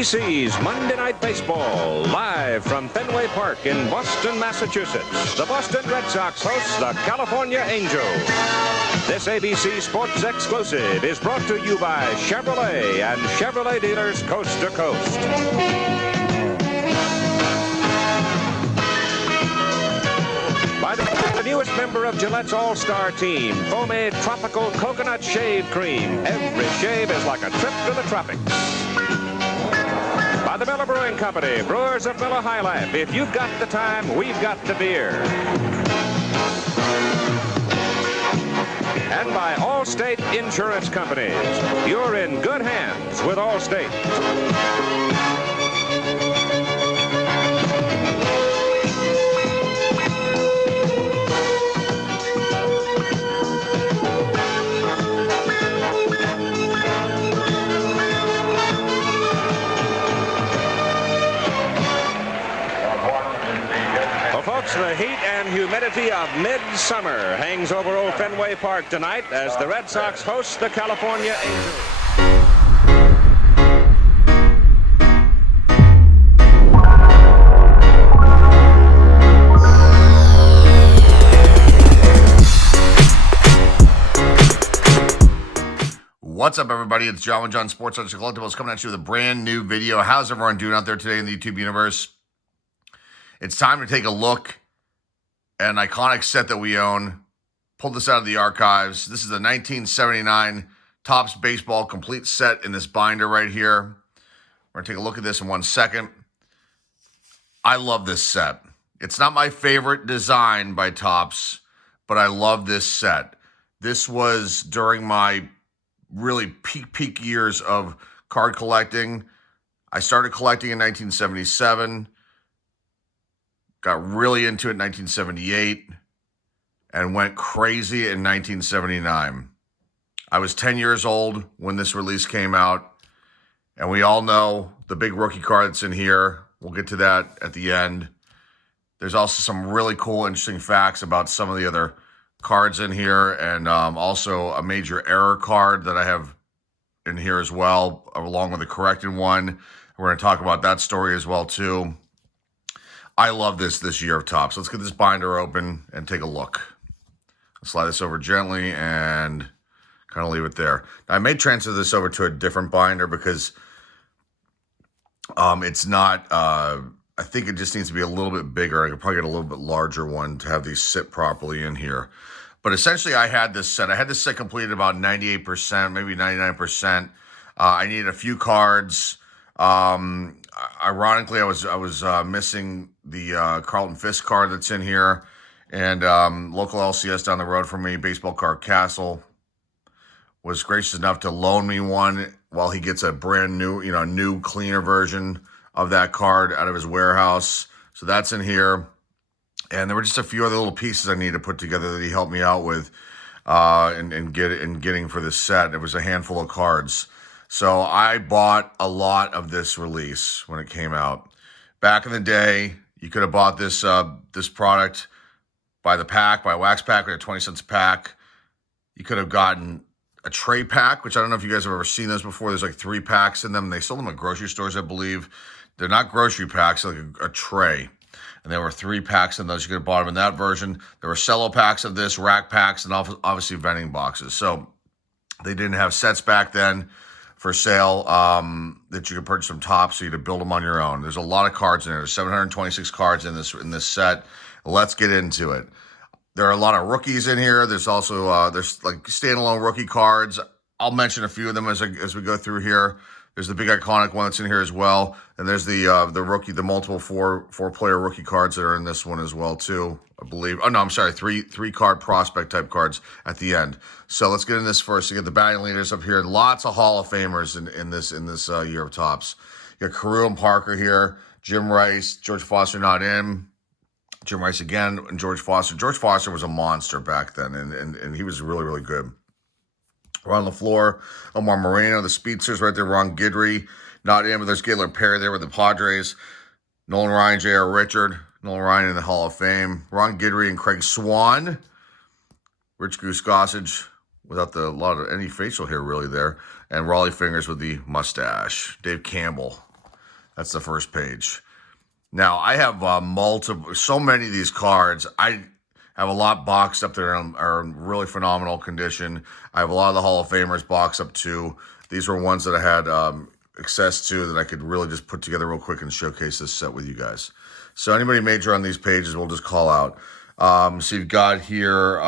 ABC's Monday Night Baseball, live from Fenway Park in Boston, Massachusetts. The Boston Red Sox host the California Angels. This ABC Sports exclusive is brought to you by Chevrolet and Chevrolet dealers coast to coast. By the newest member of Gillette's All-Star team, Foamade Tropical Coconut Shave Cream. Every shave is like a trip to the tropics. By the Miller Brewing Company, brewers of Miller High Life. If you've got the time, we've got the beer. And by Allstate Insurance Companies. You're in good hands with Allstate. The heat and humidity of midsummer hangs over old Fenway Park tonight as the Red Sox host the California Angels. What's up, everybody? It's John with John Sports Collectibles coming at you with a brand new video. How's everyone doing out there today in the YouTube universe? It's time to take a look at an iconic set that we own. Pulled this out of the archives. This is the 1979 Topps Baseball complete set in this binder right here. We're going to take a look at this in 1 second. I love this set. It's not my favorite design by Topps, but I love this set. This was during my really peak years of card collecting. I started collecting in 1977. Got really into it in 1978 and went crazy in 1979. I was 10 years old when this release came out, and we all know the big rookie card that's in here. We'll get to that at the end. There's also some really cool, interesting facts about some of the other cards in here, and also a major error card that I have in here as well, along with a corrected one. We're going to talk about that story as well, too. I love this year of Topps. Let's get this binder open and take a look. I'll slide this over gently and kind of leave it there. Now, I may transfer this over to a different binder because it's not, I think it just needs to be a little bit bigger. I could probably get a little bit larger one to have these sit properly in here. But essentially, I had this set. I had this set completed about 98%, maybe 99%. I needed a few cards. Ironically, I was missing the Carlton Fisk card that's in here, and local LCS down the road from me, Baseball Card Castle, was gracious enough to loan me one while he gets a brand new, new cleaner version of that card out of his warehouse. So that's in here, and there were just a few other little pieces I needed to put together that he helped me out with, in getting for this set. It was a handful of cards. So I bought a lot of this release when it came out. Back in the day, you could have bought this this product by the pack, by a wax pack, or 20 cents a pack. You could have gotten a tray pack, which I don't know if you guys have ever seen those before. There's like 3 packs in them. They sold them at grocery stores, I believe. They're not grocery packs, they're like a tray. And there were 3 packs in those. You could have bought them in that version. There were cello packs of this, rack packs, and obviously vending boxes. So they didn't have sets back then for sale that you could purchase from Topps, so you could build them on your own. There's a lot of cards in there. There's 726 cards in this set. Let's get into it. There are a lot of rookies in here. There's also there's like standalone rookie cards. I'll mention a few of them as we go through here. There's the big iconic one that's in here as well, and there's the rookie, the multiple four player rookie cards that are in this one as well too, I believe. Oh no, I'm sorry, three card prospect type cards at the end. So let's get in this first. You get the batting leaders up here. Lots of Hall of Famers in this year of Topps. You got Carew and Parker here, Jim Rice, George Foster not in. Jim Rice again, and George Foster. George Foster was a monster back then, and he was really, really good. Ron LaFleur, Omar Moreno, the Speedsters right there, Ron Guidry, not in, but there's Gaylord Perry there with the Padres. Nolan Ryan, J.R. Richard, Nolan Ryan in the Hall of Fame. Ron Guidry and Craig Swan. Rich Goose Gossage without any facial hair really there. And Raleigh Fingers with the mustache. Dave Campbell. That's the first page. Now, I have so many of these cards. I have a lot boxed up there are in really phenomenal condition. I have a lot of the Hall of Famers boxed up too. These were ones that I had access to that I could really just put together real quick and showcase this set with you guys. So anybody major on these pages, we'll just call out. So you've got here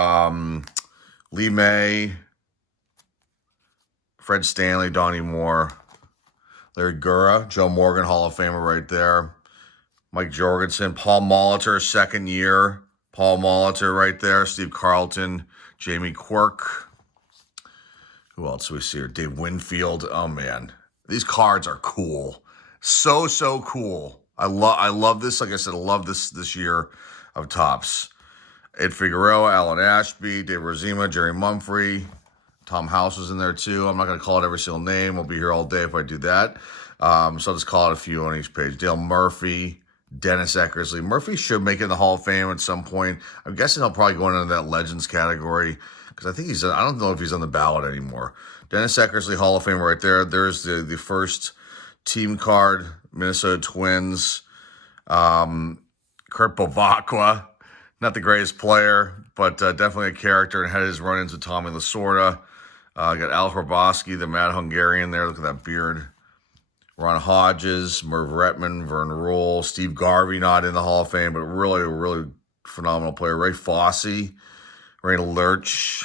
Lee May, Fred Stanley, Donnie Moore, Larry Gura, Joe Morgan, Hall of Famer right there. Mike Jorgensen, Paul Molitor, second year. Paul Molitor right there. Steve Carlton, Jamie Quirk. Who else do we see here? Dave Winfield. Oh, man. These cards are cool. So cool. I love this. Like I said, I love this year of Topps. Ed Figueroa, Alan Ashby, Dave Rosima, Jerry Mumphrey. Tom House was in there too. I'm not going to call it every single name. We'll be here all day if I do that. So I'll just call it a few on each page. Dale Murphy, Dennis Eckersley. Murphy should make it in the Hall of Fame at some point. I'm guessing he'll probably go into that Legends category because I think I don't know if he's on the ballot anymore. Dennis Eckersley, Hall of Fame right there. There's the first team card, Minnesota Twins. Kurt Bavacqua, not the greatest player, but definitely a character and had his run-ins with Tommy Lasorda. Got Al Hrabosky, the mad Hungarian there. Look at that beard. Ron Hodges, Merv Retman, Vern Rule, Steve Garvey, not in the Hall of Fame, but really phenomenal player. Ray Fosse, Raina Lurch,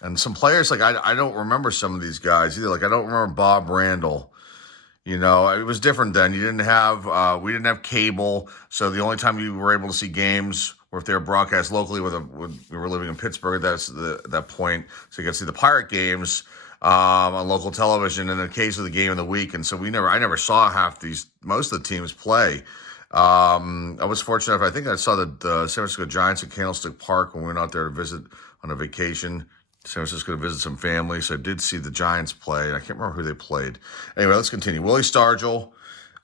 and some players like I don't remember some of these guys either. Like I don't remember Bob Randall. You know, it was different then. You didn't have we didn't have cable, so the only time you were able to see games or if they were broadcast locally, we were living in Pittsburgh at that point, so you got to see the Pirate games on local television, and in the case of the game of the week. And so I never saw most of the teams play. I was fortunate. I think I saw the San Francisco Giants at Candlestick Park when we went out there to visit on a vacation. San Francisco to visit some family, so I did see the Giants play. And I can't remember who they played. Anyway, let's continue. Willie Stargell.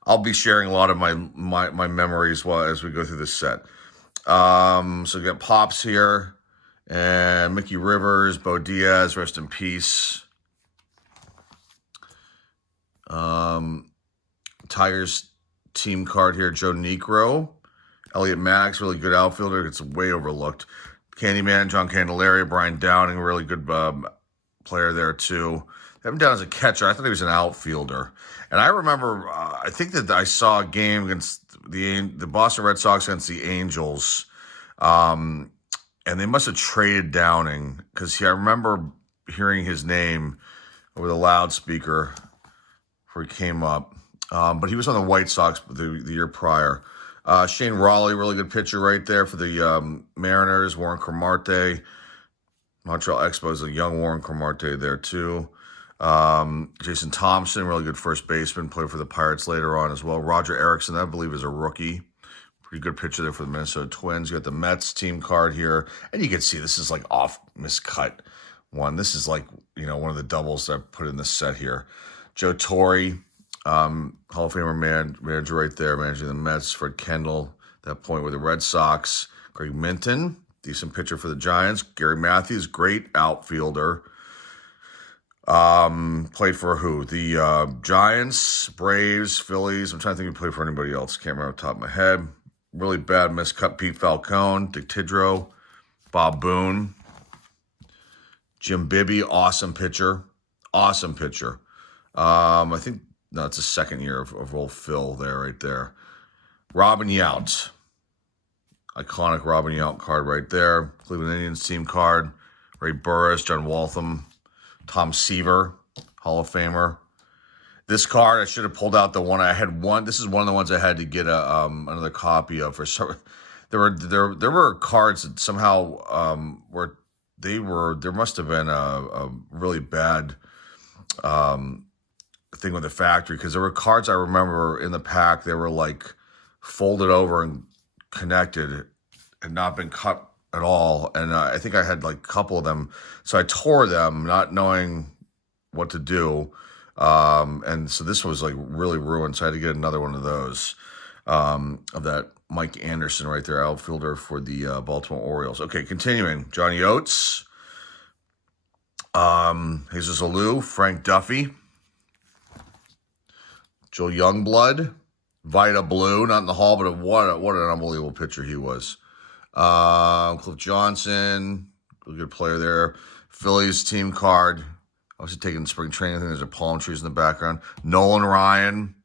I'll be sharing a lot of my memories as we go through this set. So we got Pops here, and Mickey Rivers, Bo Diaz, rest in peace. Tigers team card here, Joe Niekro. Elliot Maddox, really good outfielder, gets way overlooked. Candyman, John Candelaria, Brian Downing, really good player there too. They have him down as a catcher. I thought he was an outfielder. And I remember, I think that I saw a game against the Boston Red Sox against the Angels, and they must have traded Downing because I remember hearing his name over the loudspeaker before he came up. But he was on the White Sox the year prior. Shane Raleigh, really good pitcher right there for the Mariners. Warren Cromartie. Montreal Expos, a young Warren Cromartie there too. Jason Thompson, really good first baseman, played for the Pirates later on as well. Roger Erickson, I believe, is a rookie. Pretty good pitcher there for the Minnesota Twins. You got the Mets team card here. And you can see this is like off miscut one. This is like, one of the doubles that I put in this set here. Joe Torre, Hall of Famer manager right there, managing the Mets. Fred Kendall, that point with the Red Sox. Greg Minton, decent pitcher for the Giants. Gary Matthews, great outfielder. Played for who? The Giants, Braves, Phillies. I'm trying to think if he played for anybody else. Can't remember off the top of my head. Really bad miscut. Pete Falcone, Dick Tidrow, Bob Boone, Jim Bibby, awesome pitcher. Awesome pitcher. I think it's the second year of old Phil there, right there. Robin Yount. Iconic Robin Yount card right there. Cleveland Indians team card. Ray Burris, John Waltham, Tom Seaver, Hall of Famer. This card, I should have pulled out the one I had one. This is one of the ones I had to get another copy of. There were cards that somehow there must have been a really bad thing with the factory, because there were cards I remember in the pack. They were like folded over and connected and not been cut at all. And I think I had like a couple of them. So I tore them not knowing what to do. And so this was like really ruined. So I had to get another one of those, of that Mike Anderson right there, outfielder for the Baltimore Orioles. Okay, continuing. Johnny Oates, Jesus Alou, Frank Duffy, Joe Youngblood. Vida Blue, not in the Hall, but what an unbelievable pitcher he was. Cliff Johnson, a good player there. Phillies team card. Obviously taking spring training. I think there's a palm trees in the background. Nolan Ryan.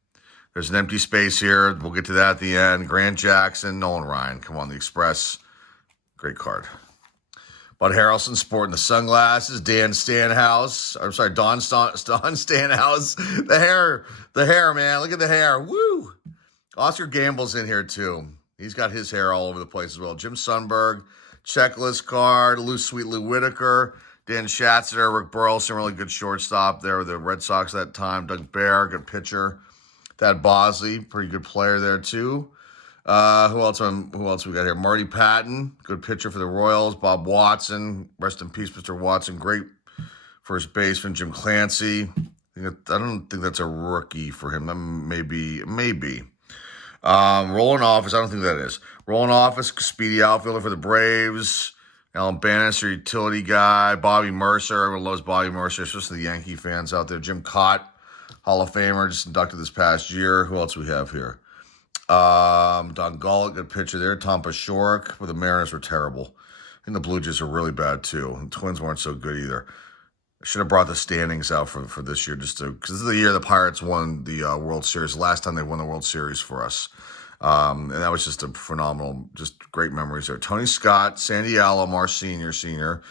There's an empty space here. We'll get to that at the end. Grant Jackson, Nolan Ryan. Come on, the Express. Great card. Bud Harrelson sporting the sunglasses. Don Stanhouse. The hair, man. Look at the hair. Woo! Oscar Gamble's in here, too. He's got his hair all over the place as well. Jim Sundberg, checklist card. Sweet Lou Whitaker. Dan Schatzter, Rick Burleson, really good shortstop there with the Red Sox that time. Doug Bear, good pitcher. Thad Bosley, pretty good player there, too. Who else we got here? Marty Patton, good pitcher for the Royals. Bob Watson, rest in peace, Mr. Watson. Great first baseman. Jim Clancy. I don't think that's a rookie for him. Maybe. Roland Office, I don't think that is. Roland Office, speedy outfielder for the Braves. Alan Bannister, utility guy. Bobby Mercer, everyone loves Bobby Mercer, especially the Yankee fans out there. Jim Cott, Hall of Famer, just inducted this past year. Who else we have here? Don Gullett, good pitcher there. Tom Paciorek, the Mariners were terrible. I think the Blue Jays are really bad, too. The Twins weren't so good either. I should have brought the standings out for this year because this is the year the Pirates won the World Series. The last time they won the World Series for us. And that was just a phenomenal, just great memories there. Tony Scott, Sandy Alomar, senior.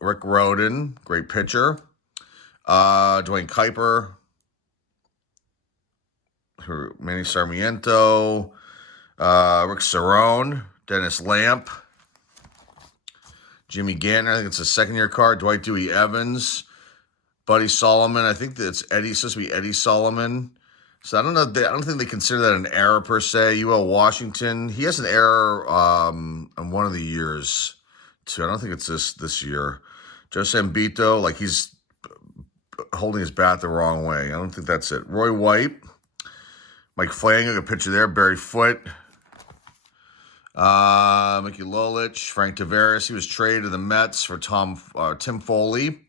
Rick Rhoden, great pitcher. Dwayne Kuiper. Manny Sarmiento. Rick Cerrone. Dennis Lamp. Jimmy Gantner, I think it's a second-year card. Dwight Dewey Evans. Buddy Solomon, I think it's supposed to be Eddie Solomon. So I don't know. I don't think they consider that an error per se. UL Washington, he has an error on one of the years too. I don't think it's this year. Joe Sambito, like he's holding his bat the wrong way. I don't think that's it. Roy White, Mike Flanagan, a pitcher there. Barry Foote, Mickey Lolich, Frank Tavares. He was traded to the Mets for Tim Foley,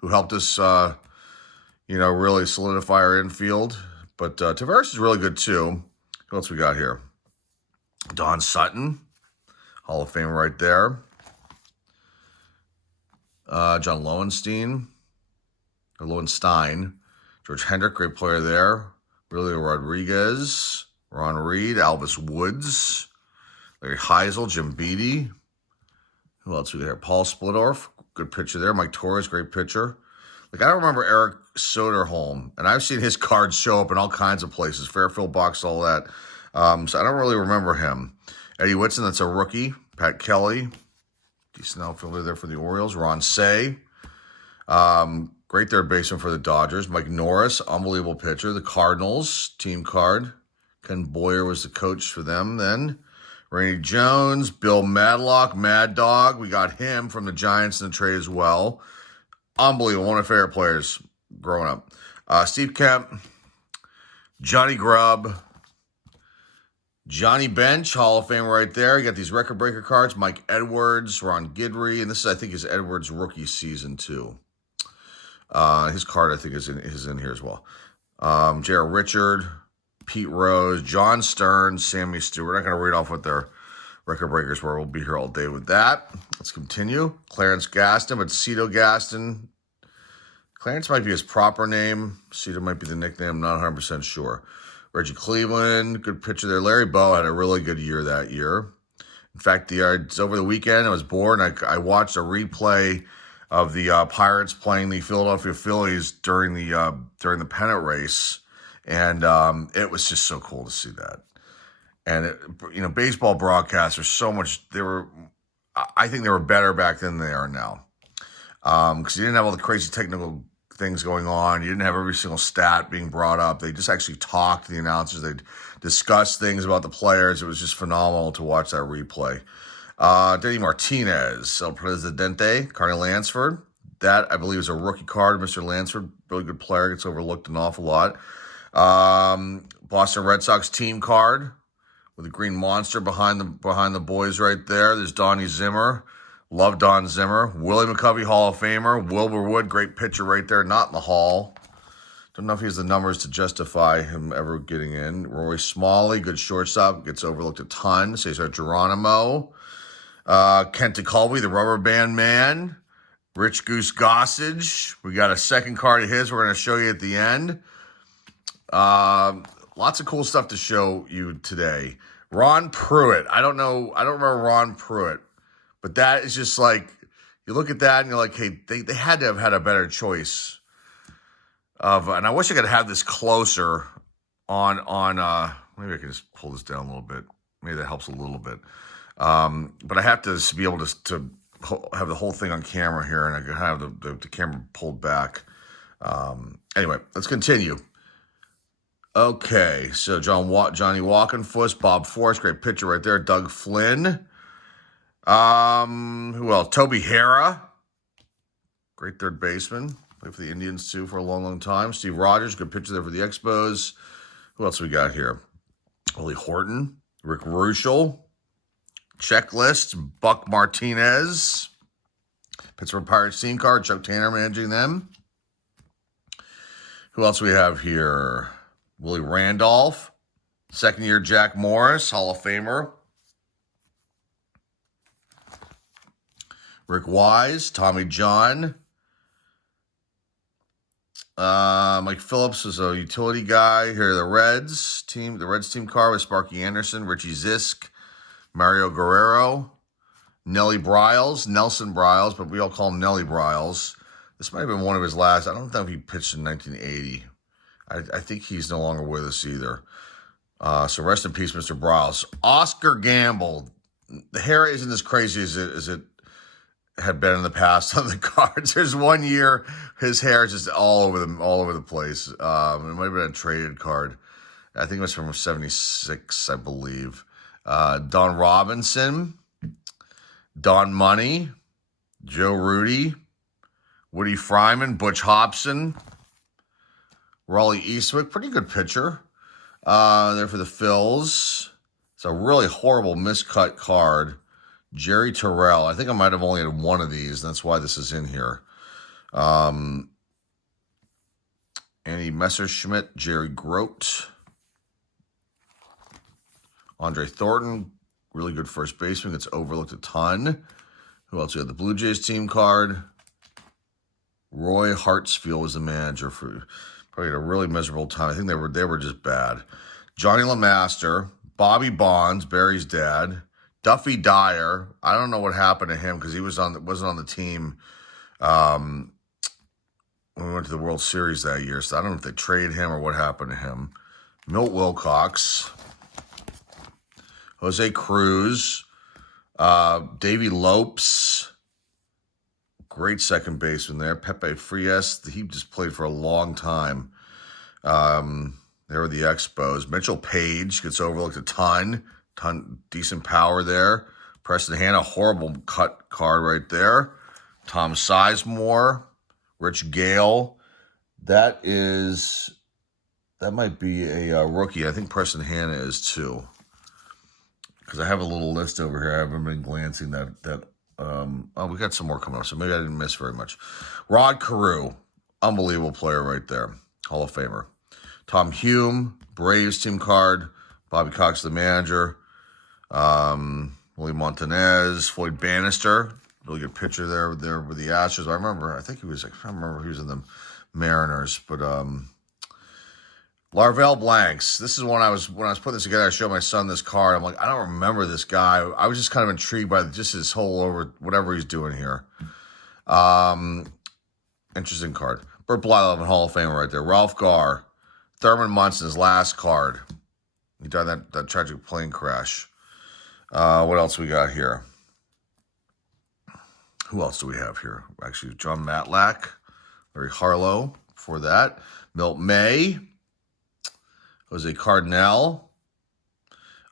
who helped us, really solidify our infield. But Tavares is really good, too. Who else we got here? Don Sutton, Hall of Fame right there. John Lowenstein. George Hendrick, great player there. Julio Rodriguez. Ron Reed. Alvis Woods. Larry Heisel. Jim Beattie. Who else we got here? Paul Splittorff, good pitcher there. Mike Torres, great pitcher. Like, I don't remember Eric Soderholm, and I've seen his cards show up in all kinds of places, Fairfield box, all that. So I don't really remember him. Eddie Whitson, that's a rookie. Pat Kelly, decent outfielder there for the Orioles. Ron Say, great third baseman for the Dodgers. Mike Norris, unbelievable pitcher. The Cardinals, team card. Ken Boyer was the coach for them then. Randy Jones, Bill Madlock, Mad Dog. We got him from the Giants in the trade as well. Unbelievable. One of my favorite players growing up. Steve Kemp, Johnny Grubb, Johnny Bench, Hall of Fame right there. You got these record breaker cards. Mike Edwards, Ron Guidry, and this is, I think, is Edwards' rookie season too. His card, I think, is in here as well. J.R. Richard, Pete Rose, John Stearns, Sammy Stewart. I'm not going to read off what their record breakers were. We'll be here all day with that. Let's continue. Clarence Gaston, but Cito Gaston. Clarence might be his proper name. Cito might be the nickname. I'm not 100% sure. Reggie Cleveland, good pitcher there. Larry Bowe had a really good year that year. In fact, it's over the weekend. I was bored, and I watched a replay of the Pirates playing the Philadelphia Phillies during the pennant race, and it was just so cool to see that. And baseball broadcasts are so much. I think they were better back then than they are now, because you didn't have all the crazy technical things going on. You didn't have every single stat being brought up. They just actually talked to the announcers. They'd discuss things about the players. It was just phenomenal to watch that replay. Denny Martinez, El Presidente, Carney Lansford. That, I believe, is a rookie card. Mr. Lansford, really good player, gets overlooked an awful lot. Boston Red Sox team card with a green monster behind the boys right there. There's Donnie Zimmer. Love Don Zimmer. Willie McCovey, Hall of Famer. Wilbur Wood, great pitcher right there, not in the Hall. Don't know if he has the numbers to justify him ever getting in. Roy Smalley, good shortstop, gets overlooked a ton. Cesar Geronimo. Kent DeColby, the rubber band man. Rich Goose Gossage. We got a second card of his we're going to show you at the end. Lots of cool stuff to show you today. Ron Pruitt. I don't remember Ron Pruitt. But that is just like, you look at that and you're like, hey, they had to have had a better choice of, and I wish I could have this closer on maybe I can just pull this down a little bit. Maybe that helps a little bit. But I have to be able to have the whole thing on camera here, and I can have the camera pulled back. Anyway, let's continue. Okay, so Johnny Walkenfuss, Bob Forrest, great pitcher right there. Doug Flynn. Who else? Toby Harrah, great third baseman. Played for the Indians too for a long, long time. Steve Rogers, good pitcher there for the Expos. Who else we got here? Willie Horton, Rick Ruschel. Checklist, Buck Martinez. Pittsburgh Pirates team card, Chuck Tanner managing them. Who else we have here? Willie Randolph. Second year Jack Morris, Hall of Famer. Rick Wise, Tommy John. Mike Phillips was a utility guy. Here are the Reds team card with Sparky Anderson, Richie Zisk, Mario Guerrero, Nelly Briles, Nelson Briles, but we all call him Nelly Briles. This might have been one of his last. I don't know if he pitched in 1980. I think he's no longer with us either. So rest in peace, Mr. Briles. Oscar Gamble. The hair isn't as crazy as it had been in the past on the cards. There's one year his hair is just all over the place. It might have been a traded card. I think it was from 76, I believe. Don Robinson, Don Money, Joe Rudy, Woody Fryman, Butch Hobson, Raleigh Eastwick, pretty good pitcher. There for the Phils. It's a really horrible miscut card. Jerry Terrell. I think I might have only had one of these, and that's why this is in here. Andy Messerschmidt, Jerry Grote. Andre Thornton, really good first baseman, gets overlooked a ton. Who else? We had the Blue Jays team card. Roy Hartsfield was the manager for probably a really miserable time. I think they were just bad. Johnny LeMaster, Bobby Bonds, Barry's dad. Duffy Dyer, I don't know what happened to him because he wasn't on the team when we went to the World Series that year. So I don't know if they traded him or what happened to him. Milt Wilcox, Jose Cruz, Davey Lopes, great second baseman there. Pepe Frias, he just played for a long time. There were the Expos. Mitchell Page gets overlooked a ton decent power there. Preston Hanna, horrible cut card right there. Tom Sizemore, Rich Gale. That might be a rookie. I think Preston Hanna is too. Because I have a little list over here. I haven't been glancing we got some more coming up, so maybe I didn't miss very much. Rod Carew, unbelievable player right there. Hall of Famer. Tom Hume, Braves team card. Bobby Cox, the manager. Willie Martinez, Floyd Bannister, really good pitcher there with the Astros. I remember he was in the Mariners, but Larvell Blanks. This is when I was putting this together. I showed my son this card. I'm like, I don't remember this guy. I was just kind of intrigued by just his whole over whatever he's doing here. Interesting card. Burt Blyleven, Hall of Famer right there. Ralph Garr, Thurman Munson's last card. He died in that tragic plane crash. What else we got here? Who else do we have here? Actually, John Matlack, Larry Harlow before that. Milt May, Jose Cardinal.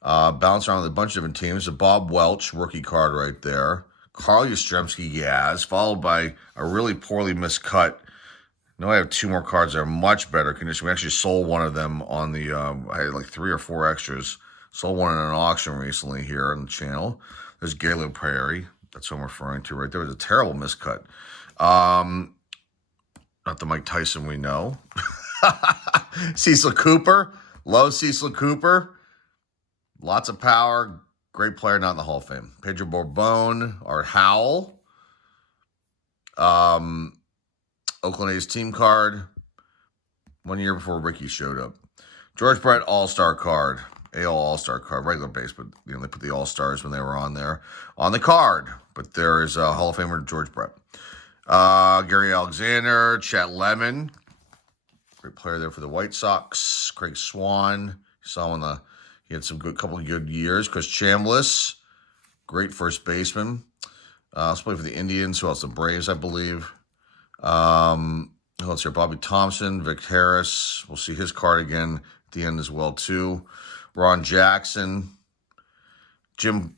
Bounced around with a bunch of different teams. A Bob Welch rookie card right there. Carl Yastrzemski Yaz, followed by a really poorly miscut. No, I have two more cards that are much better condition. We actually sold one of them on the, I had like 3 or 4 extras. Sold one in an auction recently here on the channel. There's Gaylord Prairie. That's what I'm referring to right there. It was a terrible miscut. Not the Mike Tyson we know. Cecil Cooper. Love Cecil Cooper. Lots of power. Great player, not in the Hall of Fame. Pedro Borbon. Art Howell. Oakland A's team card. 1 year before Ricky showed up. George Brett All-Star card. AL All-Star card. Regular base, but they put the All-Stars when they were on there. On the card. But there is a Hall of Famer, George Brett. Gary Alexander. Chet Lemon. Great player there for the White Sox. Craig Swan. You saw him he had some couple of good years. Chris Chambliss. Great first baseman. Also played for the Indians. Who else? The Braves, I believe. Who else here? Bobby Thompson, Vic Harris. We'll see his card again at the end as well, too. Ron Jackson. Jim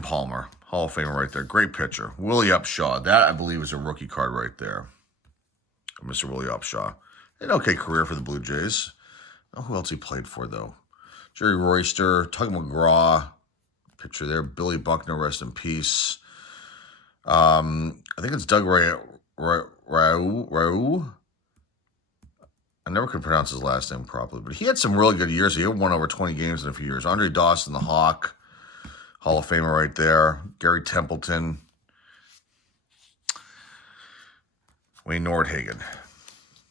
Palmer. Hall of Famer right there. Great pitcher. Willie Upshaw. That, I believe, is a rookie card right there. Mr. Willie Upshaw. An okay career for the Blue Jays. Oh, who else he played for, though? Jerry Royster. Tug McGraw. Pitcher there. Billy Buckner, rest in peace. I think it's Doug Rau. I never could pronounce his last name properly, but he had some really good years. He won over 20 games in a few years. Andre Dawson, the Hawk, Hall of Famer right there. Gary Templeton. Wayne Nordhagen.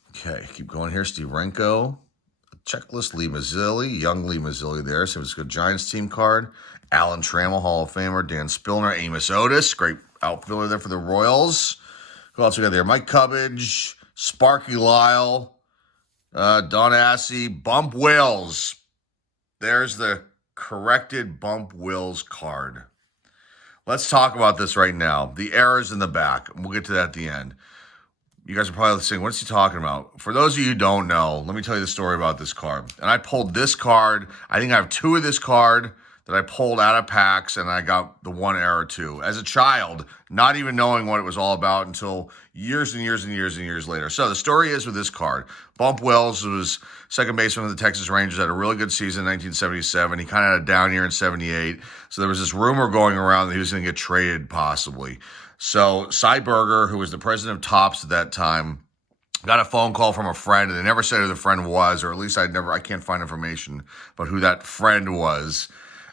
Okay, keep going here. Steve Renko. Checklist, Lee Mazzilli. Young Lee Mazzilli there. So it's a good Giants team card. Alan Trammell, Hall of Famer. Dan Spillner. Amos Otis. Great outfielder there for the Royals. Who else we got there? Mike Cubbage. Sparky Lyle. Don Assey. Bump Wills. There's the corrected Bump Wills card. Let's talk about this right now. The errors in the back. We'll get to that at the end. You guys are probably saying, what's he talking about? For those of you who don't know, let me tell you the story about this card. And I pulled this card. I think I have two of this card that I pulled out of packs, and I got the one error too. As a child, not even knowing what it was all about until years and years and years and years later. So the story is with this card. Bump Wells was second baseman of the Texas Rangers, had a really good season in 1977. He kind of had a down year in 78. So there was this rumor going around that he was going to get traded possibly. So Cy Berger, who was the president of Topps at that time, got a phone call from a friend, and they never said who the friend was, or at least I can't find information about who that friend was.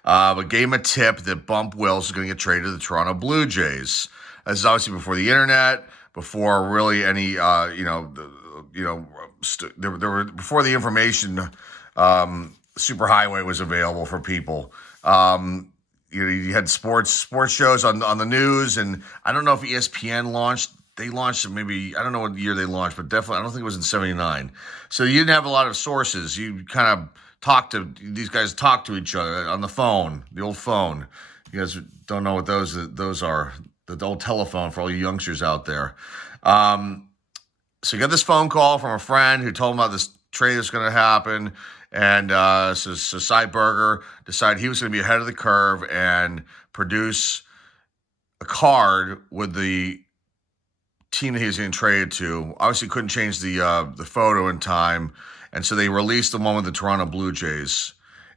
But gave him a tip that Bump Wills was going to get traded to the Toronto Blue Jays. This is obviously before the internet, before really any, before the information superhighway was available for people. You had sports shows on the news, and I don't know if ESPN launched. They launched maybe, I don't know what year they launched, but definitely I don't think it was in 79. So you didn't have a lot of sources. You kind of these guys talk to each other on the phone, the old phone. You guys don't know what those are, the old telephone for all you youngsters out there. So you got this phone call from a friend who told him about this trade that's going to happen. And so Cy Berger decided he was going to be ahead of the curve and produce a card with the team that he was getting traded to. Obviously couldn't change the photo in time. And so they released the one with the Toronto Blue Jays.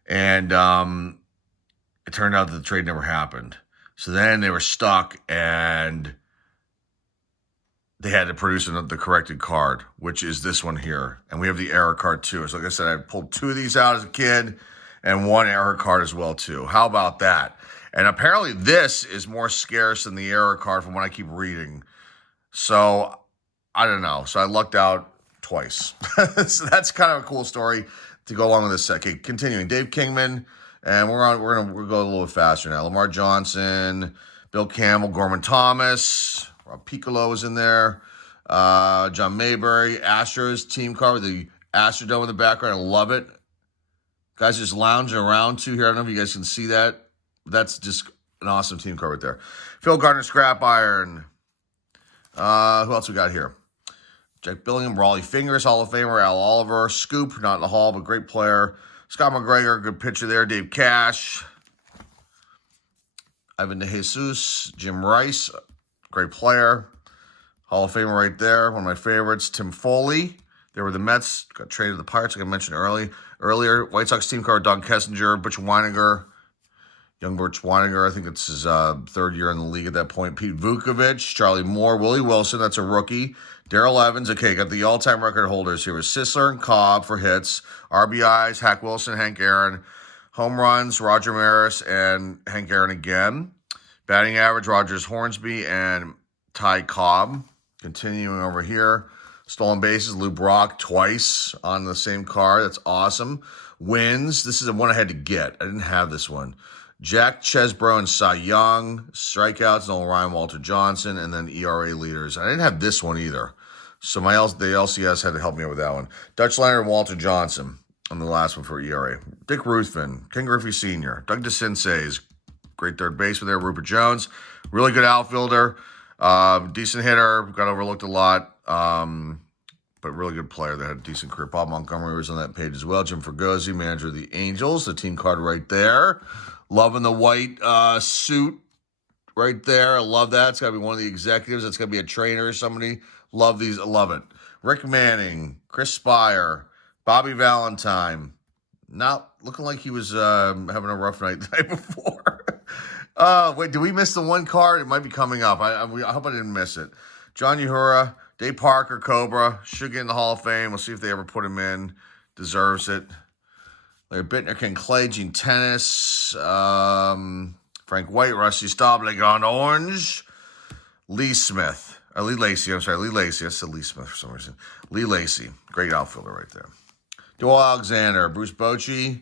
And it turned out that the trade never happened. So then they were stuck, and they had to produce the corrected card, which is this one here. And we have the error card too. So like I said, I pulled two of these out as a kid and one error card as well too. How about that? And apparently this is more scarce than the error card from what I keep reading. So I don't know. So I lucked out twice. So that's kind of a cool story to go along with this. Okay, continuing. Dave Kingman, and we're gonna go a little bit faster now. Lamar Johnson, Bill Campbell, Gorman Thomas, Rob Piccolo is in there. John Mayberry, Astros team card with the Astrodome in the background. I love it. Guys just lounging around too here. I don't know if you guys can see that. That's just an awesome team card right there. Phil Gardner, Scrap Iron. Who else we got here? Jack Billingham, Raleigh Fingers, Hall of Famer, Al Oliver, Scoop, not in the Hall, but great player. Scott McGregor, good pitcher there. Dave Cash, Ivan DeJesus, Jim Rice, great player. Hall of Famer right there, one of my favorites. Tim Foley, they were the Mets, got traded to the Pirates, like I mentioned earlier. White Sox team card, Don Kessinger, Butch Weiniger. Young Bert Schweininger, I think it's his third year in the league at that point. Pete Vukovich, Charlie Moore, Willie Wilson, that's a rookie. Darrell Evans, okay, got the all-time record holders here with Sisler and Cobb for hits. RBIs, Hack Wilson, Hank Aaron. Home runs, Roger Maris and Hank Aaron again. Batting average, Rogers Hornsby and Ty Cobb. Continuing over here. Stolen bases, Lou Brock twice on the same card. That's awesome. Wins, this is the one I had to get. I didn't have this one. Jack Chesbro and Cy Young. Strikeouts, Nolan Ryan, Walter Johnson, and then ERA leaders. I didn't have this one either. So the LCS had to help me out with that one. Dutch Leonard and Walter Johnson on the last one for ERA. Dick Ruthven, Ken Griffey Sr., Doug DeCinces, great third baseman there. Rupert Jones, really good outfielder, decent hitter, got overlooked a lot, but really good player that had a decent career. Bob Montgomery was on that page as well. Jim Fregosi, manager of the Angels, the team card right there. Loving the white suit right there. I love that. It's got to be one of the executives. It's got to be a trainer or somebody. Love these. I love it. Rick Manning, Chris Spire, Bobby Valentine. Not looking like he was having a rough night the night before. Wait, did we miss the one card? It might be coming up. I hope I didn't miss it. John Uhura, Dave Parker, Cobra. Should get in the Hall of Fame. We'll see if they ever put him in. Deserves it. Larry Bittner, Ken Clay, Gene Tennis, Frank White, Rusty Staub, Legon Orange, Lee Lacy. I said Lee Smith for some reason. Lee Lacy, great outfielder right there. Joel Alexander, Bruce Bochy,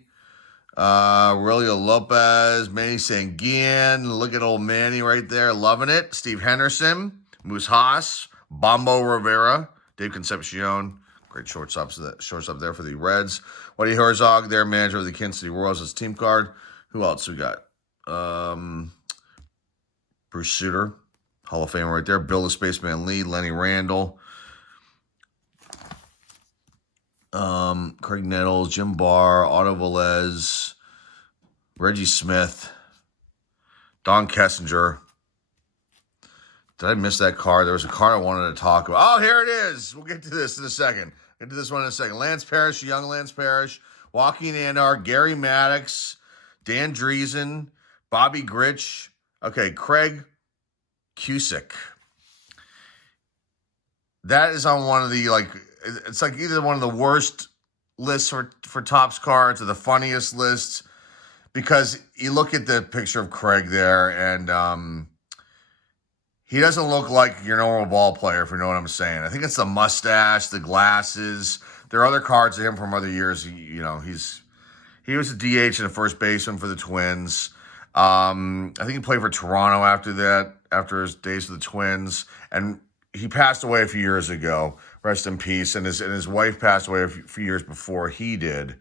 Aurelio Lopez, Manny Sanguian. Look at old Manny right there, loving it. Steve Henderson, Moose Haas, Bombo Rivera, Dave Concepcion. Great shortstop there for the Reds. Waddy Herzog, their manager of the Kansas City Royals, his team card. Who else we got? Bruce Sutter, Hall of Famer right there. Bill the Spaceman Lee, Lenny Randall, Craig Nettles, Jim Barr, Otto Velez, Reggie Smith, Don Kessinger. Did I miss that card? There was a card I wanted to talk about. Oh, here it is. We'll get to this in a second. Get to this one in a second. Lance Parrish, young Lance Parrish, Joaquin Andar, Gary Maddox, Dan Driesen, Bobby Grich. Okay, Craig Cusick. That is on one of the, it's like either one of the worst lists for Topps cards or the funniest lists, because you look at the picture of Craig there and he doesn't look like your normal ball player, if you know what I'm saying. I think it's the mustache, the glasses. There are other cards of him from other years. He was a DH and a first baseman for the Twins. I think he played for Toronto after that, after his days with the Twins. And he passed away a few years ago. Rest in peace. And his wife passed away a few years before he did.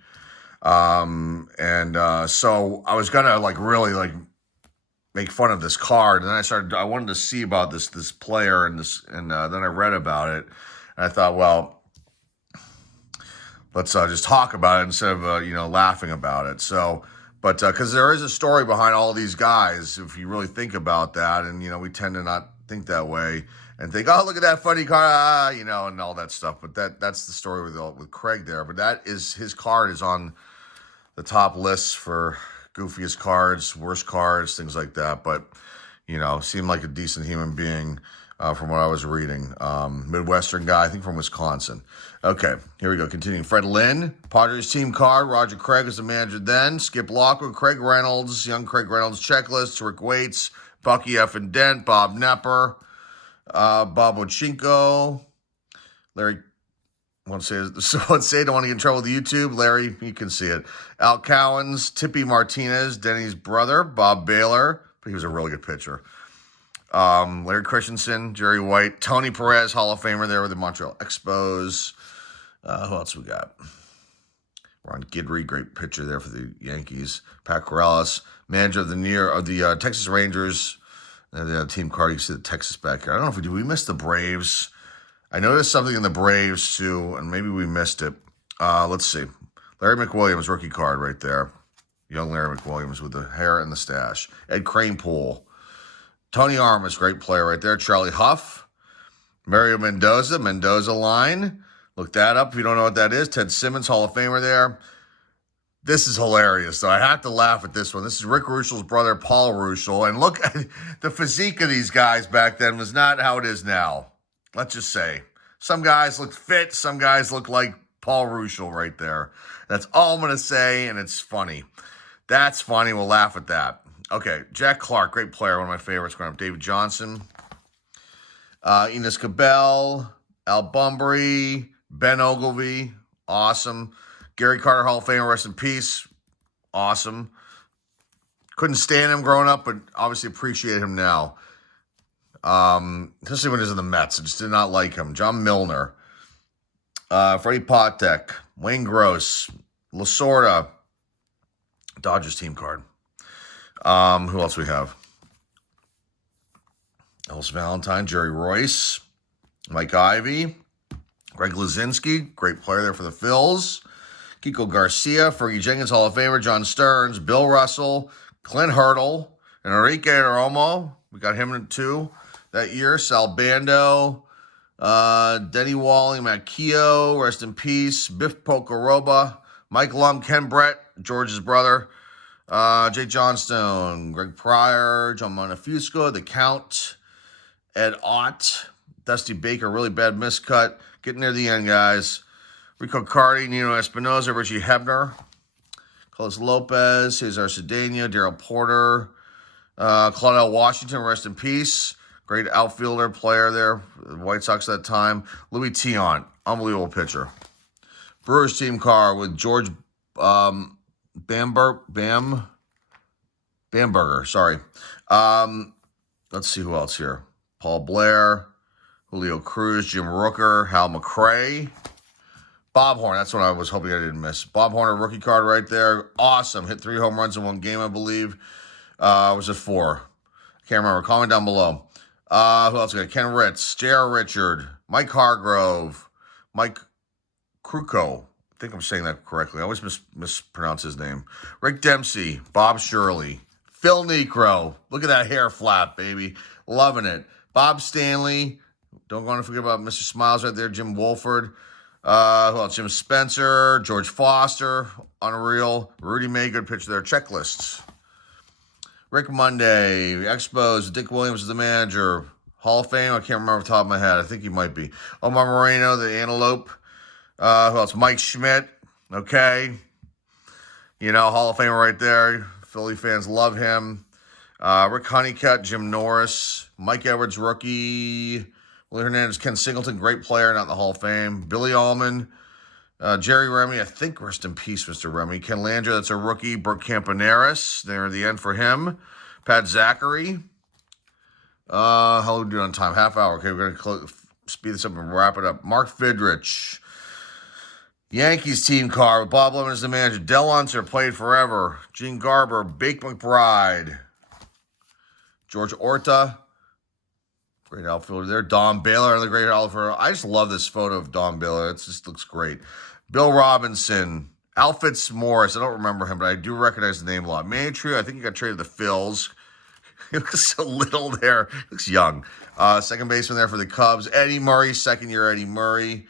So I was gonna really make fun of this card, and then I wanted to see about this player and then I read about it, and I thought, well, let's just talk about it instead of laughing about it. So, but because there is a story behind all these guys, if you really think about that, and we tend to not think that way and think, oh, look at that funny card, and all that stuff. But that's the story with Craig there. But his card is on the top lists for goofiest cards, worst cards, things like that. But, seemed like a decent human being from what I was reading. Midwestern guy, I think from Wisconsin. Okay, here we go. Continuing. Fred Lynn, Padres team card. Roger Craig was the manager then. Skip Lockwood, Craig Reynolds, young Craig Reynolds checklist. Rick Waits, Bucky F. and Dent, Bob Nepper, Bob Ochinko, Larry. Don't want to get in trouble with YouTube. Larry, you can see it. Al Cowens, Tippy Martinez, Denny's brother, Bob Baylor, but he was a really good pitcher. Larry Christensen, Jerry White, Tony Perez, Hall of Famer there with the Montreal Expos. Who else we got? Ron Guidry, great pitcher there for the Yankees. Pat Corrales, manager of the Texas Rangers. The team card, you can see the Texas back here. I don't know did we miss the Braves? I noticed something in the Braves, too, and maybe we missed it. Let's see. Larry McWilliams, rookie card right there. Young Larry McWilliams with the hair and the stash. Ed Kranepool. Tony Armas, great player right there. Charlie Huff. Mario Mendoza line. Look that up if you don't know what that is. Ted Simmons, Hall of Famer there. This is hilarious, though. I have to laugh at this one. This is Rick Ruschel's brother, Paul Ruschel. And look, the physique of these guys back then was not how it is now. Let's just say. Some guys look fit. Some guys look like Paul Ruschel right there. That's all I'm going to say, and it's funny. That's funny. We'll laugh at that. Okay, Jack Clark, great player, one of my favorites growing up. David Johnson. Enos Cabell, Al Bunbury, Ben Ogilvy, awesome. Gary Carter, Hall of Famer, rest in peace. Awesome. Couldn't stand him growing up, but obviously appreciate him now. Especially when he was in the Mets. I just did not like him. John Milner. Freddie Potek. Wayne Gross. Lasorda. Dodgers team card. Who else we have? Ellis Valentine. Jerry Royce. Mike Ivey. Greg Luzinski. Great player there for the Phils. Kiko Garcia, Fergie Jenkins, Hall of Famer, John Stearns, Bill Russell, Clint Hurdle, and Enrique Romo. We got him in too that year. Sal Bando, Denny Walling, Matt Keogh, rest in peace. Biff Pocoroba, Mike Lum, Ken Brett, George's brother, Jay Johnstone, Greg Pryor, John Montefiusco, The Count, Ed Ott, Dusty Baker, really bad miscut. Getting near the end, guys. Rico Cardi, Nino Espinosa, Richie Hebner, Carlos Lopez, Cesar Cedeno, Darryl Porter, Claudel Washington, rest in peace. Great outfielder, player there, the White Sox at that time. Louis Tiant, unbelievable pitcher. Brewers team car with George Bamberger, sorry. Let's see who else here. Paul Blair, Julio Cruz, Jim Rooker, Hal McRae. Bob Horner, that's what I was hoping I didn't miss. Bob Horner, rookie card right there. Awesome. Hit 3 home runs in one game, I believe. Was it 4? Can't remember. Comment down below. Who else we got? Ken Ritz, J.R. Richard, Mike Hargrove, Mike Kruko. I think I'm saying that correctly. I always mispronounce his name. Rick Dempsey, Bob Shirley, Phil Necro. Look at that hair flap, baby. Loving it. Bob Stanley. Don't want to forget about Mr. Smiles right there. Jim Wolford. Who else? Jim Spencer, George Foster, unreal. Rudy May, good pitcher there. Checklists. Rick Monday, Expos, Dick Williams is the manager. Hall of Fame, I can't remember off the top of my head. I think he might be. Omar Moreno, the Antelope. Who else? Mike Schmidt, okay. You know, Hall of Famer right there. Philly fans love him. Rick Honeycutt, Jim Norris, Mike Edwards, rookie. Willie Hernandez, Ken Singleton, great player, not in the Hall of Fame. Billy Allman, Jerry Remy, I think rest in peace, Mr. Remy. Ken Landry, that's a rookie. Bert Campaneris, there at the end for him. Pat Zachary. How are we doing on time? Half hour. Okay, we're going to speed this up and wrap it up. Mark Fidrich. Yankees team car with Bob Lemon as the manager. Del Unser, played forever. Gene Garber, Bake McBride. George Orta. Great outfielder there. Don Baylor, another great outfielder. I just love this photo of Don Baylor. It just looks great. Bill Robinson. Alfitz Morris. I don't remember him, but I do recognize the name a lot. Manny Trio, I think he got traded to the Phils. He looks so little there. He looks young. Second baseman there for the Cubs. Eddie Murray, second year Eddie Murray.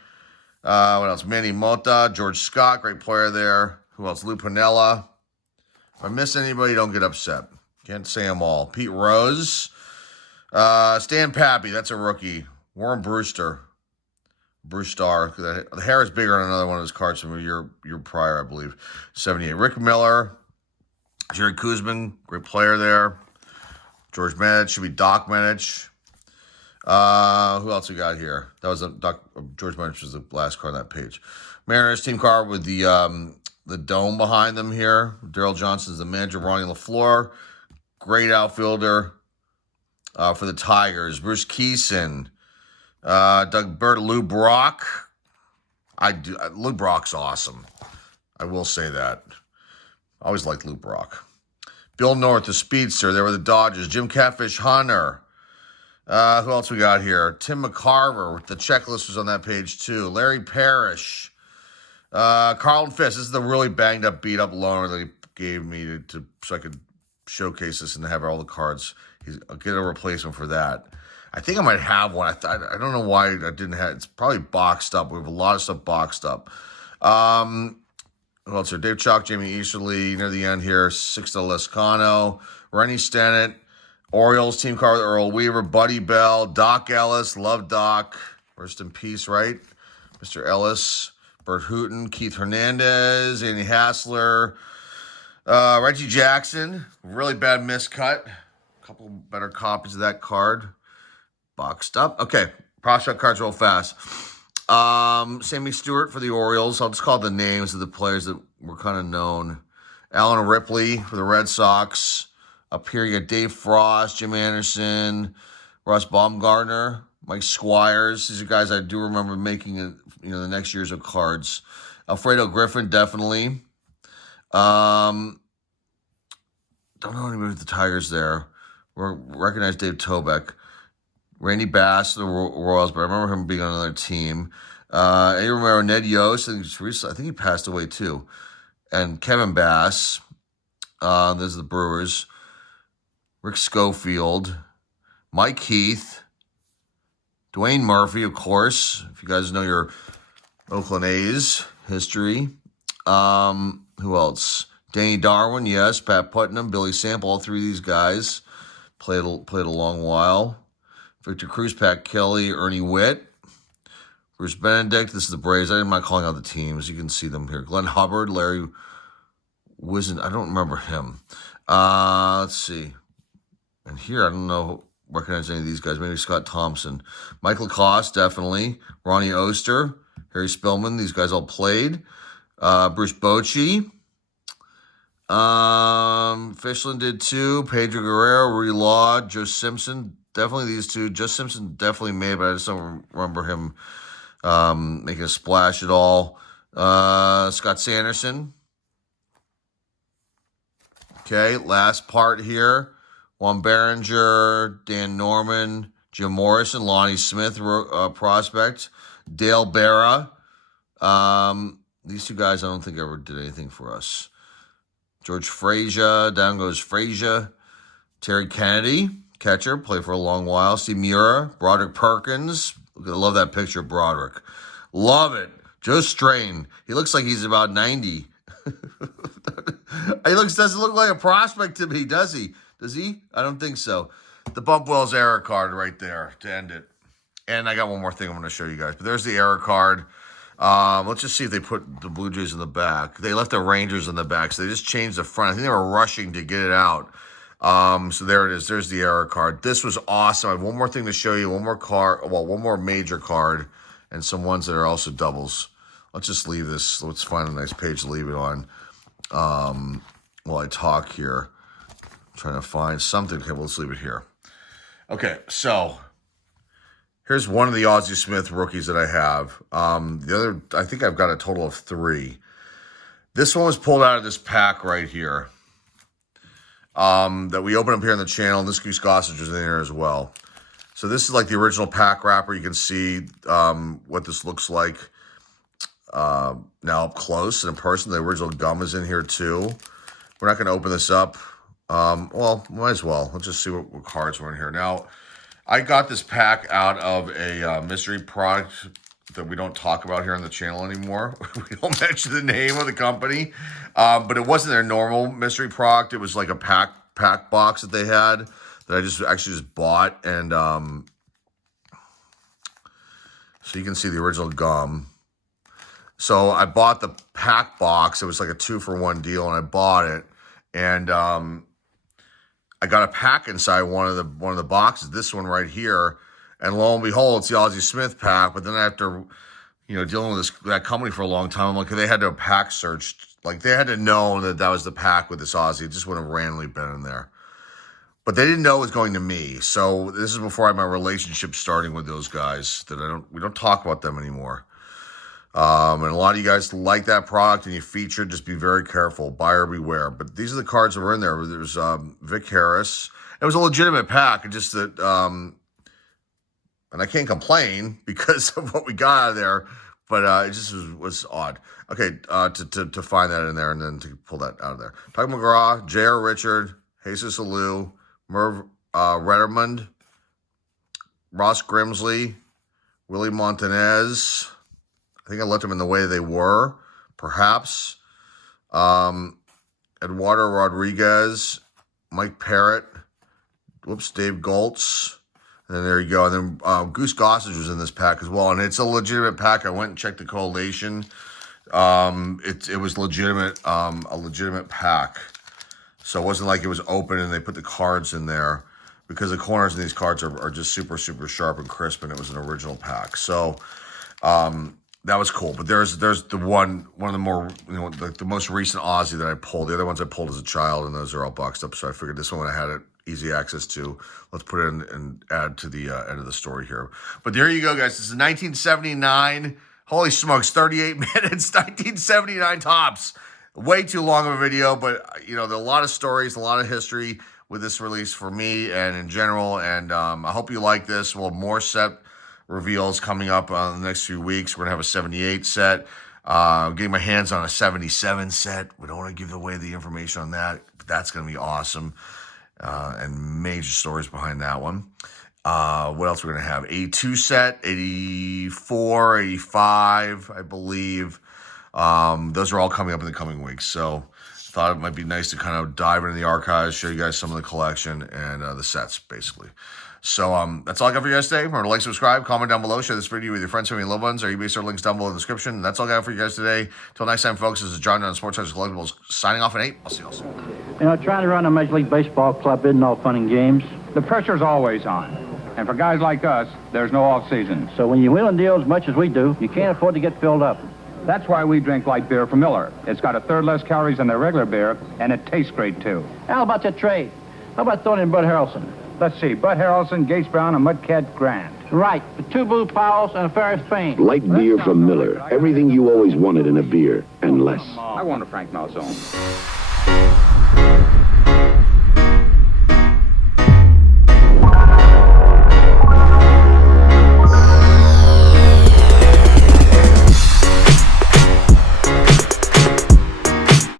What else? Manny Mota. George Scott, great player there. Who else? Lou Piniella. If I miss anybody, don't get upset. Can't say them all. Pete Rose. Stan Pappy, that's a rookie. Warren Brewster. Brewstar. The hair is bigger on another one of his cards from a year prior, I believe. 78. Rick Miller. Jerry Kuzman, great player there. George Medich, should be Doc Medich. Who else we got here? That was George Medich was the last card on that page. Mariners team card with the dome behind them here. Darrell Johnson's the manager. Ronnie LaFleur, great outfielder. For the Tigers, Bruce Keeson, Doug Burt, Lou Brock. Lou Brock's awesome. I will say that. I always liked Lou Brock. Bill North, the speedster. There were the Dodgers. Jim Catfish Hunter. Who else we got here? Tim McCarver. The checklist was on that page too. Larry Parrish. Carlton Fisk. This is the really banged up, beat up loaner that he gave me so I could showcase this and have all the cards. I'll get a replacement for that. I think I might have one. I don't know why I didn't have. It's probably boxed up. We have a lot of stuff boxed up. Who else here? Dave Chalk, Jamie Easterly, near the end here. Sixto Lescano, Rennie Stennett, Orioles team card, Earl Weaver, Buddy Bell, Doc Ellis, love Doc. Rest in peace, right? Mr. Ellis, Bert Hooton, Keith Hernandez, Andy Hassler, Reggie Jackson, really bad miscut. A couple better copies of that card. Boxed up. Okay, prospect cards real fast. Sammy Stewart for the Orioles. I'll just call the names of the players that were kind of known. Alan Ripley for the Red Sox. Up here you got Dave Frost, Jim Anderson, Russ Baumgartner, Mike Squires. These are guys I do remember making it, the next years of cards. Alfredo Griffin, definitely. Don't know anybody with the Tigers there. Recognize Dave Tobeck. Randy Bass, the Royals, but I remember him being on another team. Eddie Romero, Ned Yost, I think he passed away too. And Kevin Bass. This is the Brewers. Rick Schofield. Mike Heath. Dwayne Murphy, of course. If you guys know your Oakland A's history. Who else? Danny Darwin, yes. Pat Putnam, Billy Sample, all three of these guys played a long while. Victor Cruz, Pat Kelly, Ernie Witt, Bruce Benedict. This is the Braves. I'm not calling out the teams. You can see them here. Glenn Hubbard, Larry Wizen. I don't remember him. Let's see. And here, I don't know, recognize any of these guys. Maybe Scott Thompson. Mike Lacoste, definitely. Ronnie Oster, Harry Spillman. These guys all played. Bruce Bochy. Fishland did too. Pedro Guerrero, Rudy Law, Joe Simpson. Definitely these two. Joe Simpson definitely made, but I just don't remember him making a splash at all. Scott Sanderson. Okay, last part here. Juan Behringer, Dan Norman, Jim Morrison, Lonnie Smith, prospect. Dale Berra. These two guys I don't think ever did anything for us. George Frazier, down goes Frazier. Terry Kennedy, catcher, played for a long while. Steve Mura, Broderick Perkins. I love that picture of Broderick. Love it. Joe Strain. He looks like he's about 90. He doesn't look like a prospect to me, does he? Does he? I don't think so. The Bump Wells error card right there to end it. And I got one more thing I'm going to show you guys. But there's the error card. Let's just see if they put the Blue Jays in the back. They left the Rangers in the back, so they just changed the front. I think they were rushing to get it out. So there it is. There's the error card. This was awesome. I have one more thing to show you. One more card. Well, one more major card and some ones that are also doubles. Let's just leave this. Let's find a nice page to leave it on while I talk here. I'm trying to find something. Okay, well, let's leave it here. Okay, so here's one of the Aussie Smith rookies that I have. The other, I think I've got a total of 3. This one was pulled out of this pack right here that we opened up here on the channel. And this Goose Gossage is in there as well. So this is like the original pack wrapper. You can see what this looks like now up close and in person. The original gum is in here too. We're not going to open this up. Well, might as well. Let's just see what cards were in here. Now, I got this pack out of a mystery product that we don't talk about here on the channel anymore. We don't mention the name of the company. But it wasn't their normal mystery product. It was like a pack box that they had that I just bought. And so you can see the original gum. So I bought the pack box. It was like a 2-for-1 deal, and I bought it. And I got a pack inside one of the boxes, this one right here, and lo and behold, it's the Aussie Smith pack. But then after, dealing with that company for a long time, I'm like, they had to have pack searched. Like, they had to know that was the pack with this Aussie. It just wouldn't have randomly been in there. But they didn't know it was going to me. So this is before I had my relationship starting with those guys that we don't talk about them anymore. And a lot of you guys like that product and you feature it. Just be very careful. Buyer beware. But these are the cards that were in there. There's Vic Harris. It was a legitimate pack. It just that, and I can't complain because of what we got out of there. But it just was odd. Okay, to find that in there and then to pull that out of there. Doug McGraw, J.R. Richard, Jesus Alou, Merv Rettermund, Ross Grimsley, Willie Martinez. I think I left them in the way they were, perhaps. Eduardo Rodriguez, Mike Parrott, Dave Goltz. And then there you go. And then Goose Gossage was in this pack as well. And it's a legitimate pack. I went and checked the collation. It was legitimate, a legitimate pack. So it wasn't like it was open and they put the cards in there, because the corners in these cards are just super, super sharp and crisp, and it was an original pack. So that was cool. But there's the one of the more, the most recent Aussie that I pulled. The other ones I pulled as a child, and those are all boxed up. So I figured this one I had it easy access to. Let's put it in and add to the end of the story here. But there you go, guys. This is 1979. Holy smokes, 38 minutes, 1979 tops. Way too long of a video, but there are a lot of stories, a lot of history with this release for me and in general. And I hope you like this. We'll have more set reveals coming up in the next few weeks. We're going to have a 78 set. Getting my hands on a 77 set. We don't want to give away the information on that, but that's going to be awesome. And major stories behind that one. What else we're going to have? 82 set, 84, 85, I believe. Those are all coming up in the coming weeks. So I thought it might be nice to kind of dive into the archives, show you guys some of the collection and the sets, basically. So that's all I got for you guys today. Remember to like, subscribe, comment down below, share this video with your friends, family, and loved ones. Our eBay store links down below in the description. And that's all I got for you guys today. Till next time, folks, this is John on Sports Hunters Collectibles signing off at 8. I'll see you all soon. Trying to run a Major League Baseball club isn't all fun and games. The pressure's always on. And for guys like us, there's no off-season. So when you wheel and deal as much as we do, you can't afford to get filled up. That's why we drink light beer from Miller. It's got a third less calories than their regular beer, and it tastes great, too. How about that trade? How about throwing in Bud Harrelson? Let's see, Bud Harrelson, Gates Brown, and Mudcat Grant. Right, the 2 Blue Powells and a Ferris Payne. Light beer from Miller. Everything you always wanted in a beer, and less. I want a Frank Malzone.